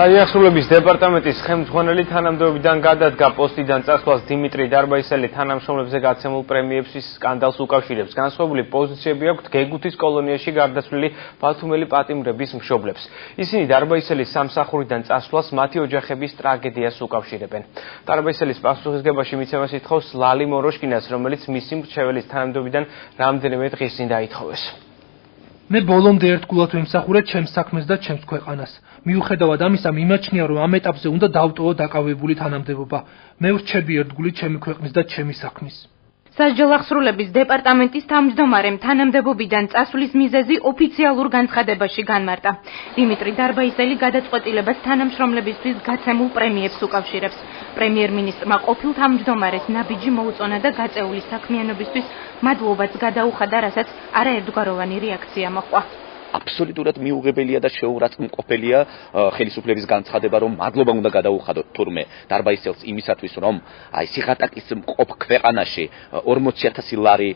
საჯაახსრულების დეპარტამენტის ხელმძღვანელი თანამდებობიდან გადადგა პოსტიდან წასვლას დიმიტრი დარბაისელი თანამშრომლებზე გაცემულ პრემიების სკანდალს უკავშირებს. განსხვავებული პოზიციები აქვთ გეგუთის კოლონიაში გარდაცვლილი ბათუმელი პატიმრების მშობლებს. ისინი დარბაისელის სამსახურიდან წასვლას მათი ოჯახების ტრაგედიას უკავშირებენ. დარბაისელის პასუხისგებაში მიცემას ითხოვს ლალი მოროშკინას, რომელიც მისი მრჩეველის თანამდებობიდან რამდენიმე დღის წინ დაითხოვეს. მე ბოლომდე ერთგულად ვემსახურე ჩემს საქმეს და ჩემს ქვეყანას. მიუხედავად ამისა, მიმაჩნია, რომ ამ ეტაპზე უნდა დავტოვო დაკავებული თანამდებობა. მე ვრჩები ერთგული ჩემი ქვეყნის და ჩემი საქმის. საჯაახსრულების დეპარტამენტის თავმჯდომარემ თანამდებობიდან წასვლის მიზეზი ოფიციალურ განცხადებაში განმარტა. დიმიტრი დარბაისელი გადაწყვეტილებას თანამშრომლებისთვის გაცემულ პრემიებს უკავშირებს. პრემიერ-მინისტრმა ყოფილ თავმჯდომარეს ნაბიჯი მოუწონა და გაწეული საქმიანობისთვის მადლობაც გადაუხადა, რასაც არაერთგვაროვანი რეაქცია მოჰყვა. Absolutურად მიუღებელია და შეურაცხმყოფელია ხელისუფლების განცხადება, რომ მადლობა უნდა გადაუხადოთ თურმე დარბაისელს იმისათვის, რომ აი სიღატაკის მყოფ ქვეყანაში 40,000 ლარი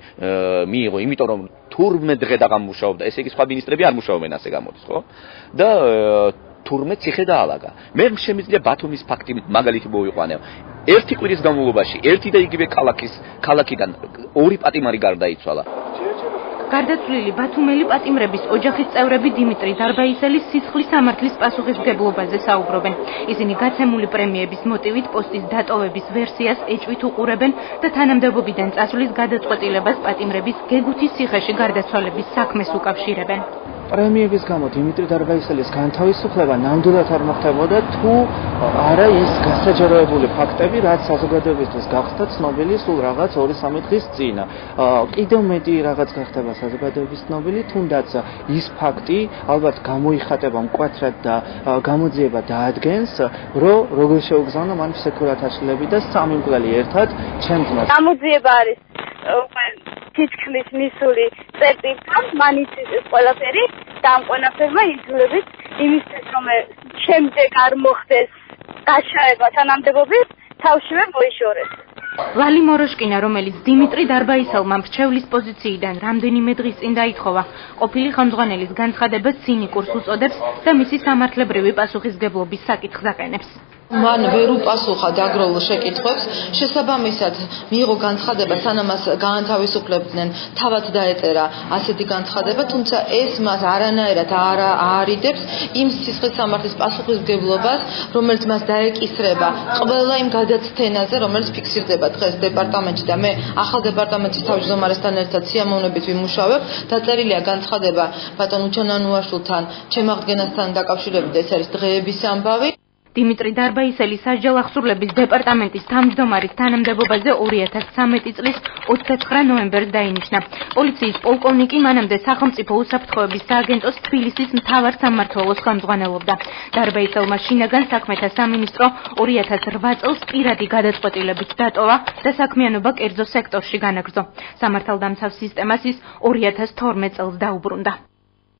მიიღო, იმიტომ რომ თურმე დღე და გამუშაობდა, ესე იგი სხვა მინისტრები არ მუშაობენ ასე გამოდის, ხო? და თურმე ციხე დაალაგა. მე შემიძლია ბათუმის ფაქტი მაგალითი მოვიყვანო. ერთი კვირის განმავლობაში ერთი და იგივე ქალაქიდან ორი პატიმარი გარდაიცვალა. გარდაცვლილი ბათუმელი პატიმრების ოჯახის წევრები დიმიტრი დარბაისელის სისხლის სამართლის პასუხისმგებლობაზე საუბრობენ. ისინი გაცემული პრემიების მოტივით პოსტის დატოვების ვერსიას ეჭვით უყურებენ და თანამდებობიდან წასვლის გადაწყვეტილებას პატიმრების გეგუთის ციხეში გარდაცვალების საქმეს უკავშირებენ. პრემიების გამო დიმიტრი დარბაისელის განთავისუფლება ნამდვილად არ მოხდებოდა თუ არა ის გასაჯაროებული ფაქტები, რაც საზოგადოებისთვის გახდა ცნობილი სულ რაღაც 2-3 დღის წინ. კიდევ მეტი რაღაც გახდება საზოგადოების ცნობილი, თუნდაც ის ფაქტი ალბათ გამოიხატება მკვეთრად და გამოძიება დაადგენს, რომ როგორ შეუგზავნა მან ფსიქოლოგიათაშლები და 3 მკვლელი ერთად ჩემს ძმას. გამოძიება არის თითქმის მისული წერტილთან, მან იცის ყველაფერი და ამ ყველაფერმა იძლევით იმისთვის, რომ შემდეგ არ მოხდეს გაშაება თანამდებობის, თავშივე მოიშორეს. ლალი მოროშკინა, რომელიც დიმიტრი დარბაისელმა მრჩევლის პოზიციიდან რამდენიმე დღის წინ დაითხოვა, ყოფილი ხელმძღვანელის განცხადებას ცინიკურს უწოდებს და მისი სამართლებრივი პასუხისმგებლობის საკითხს აყენებს. მან ვერ უპასუხა დაგროვილ შეკითხვებს, შესაბამისად მიიღო განცხადება, სანამ მას გაანთავისუფლებდნენ, თავად დაეწერა ასეთი განცხადება, თუმცა ეს მას არანაირად არ აარიდებს იმ სისხლის სამართლის პასუხისმგებლობას, რომელიც მას დაეკისრება ყველა იმ გადაცდენაზე, რომელიც ფიქსირდება დღეს დეპარტამენტში და მე ახალ დეპარტამენტის თავმჯდომარესთან ერთად სიამოვნებით ვიმუშავებ. დაწერილია განცხადება ბატონ უჩანანუაშვილთან, ჩემ აღდგენასთან დაკავშირებით, ეს არის დღეების ამბავი. დიმიტრი დარბაისელი საჯაახსრულების დეპარტამენტის თავმჯდომარის თანამდებობაზე 2013 წლის 29 ნოემბერს დაინიშნა. პოლიციის პოლკოვნიკი მანამდე სახელმწიფო უსაფრთხოების სააგენტოს თბილისის მთავარ სამმართველოს ხელმძღვანელობდა. დარბაისელმა შინაგან საქმეთა სამინისტრო 2008 წელს პირადი გადაწყვეტილებით დატოვა და საქმიანობა კერძო სექტორში განაგრძო. სამართალდამცავ სისტემას ის 2012 წელს დაუბრუნდა.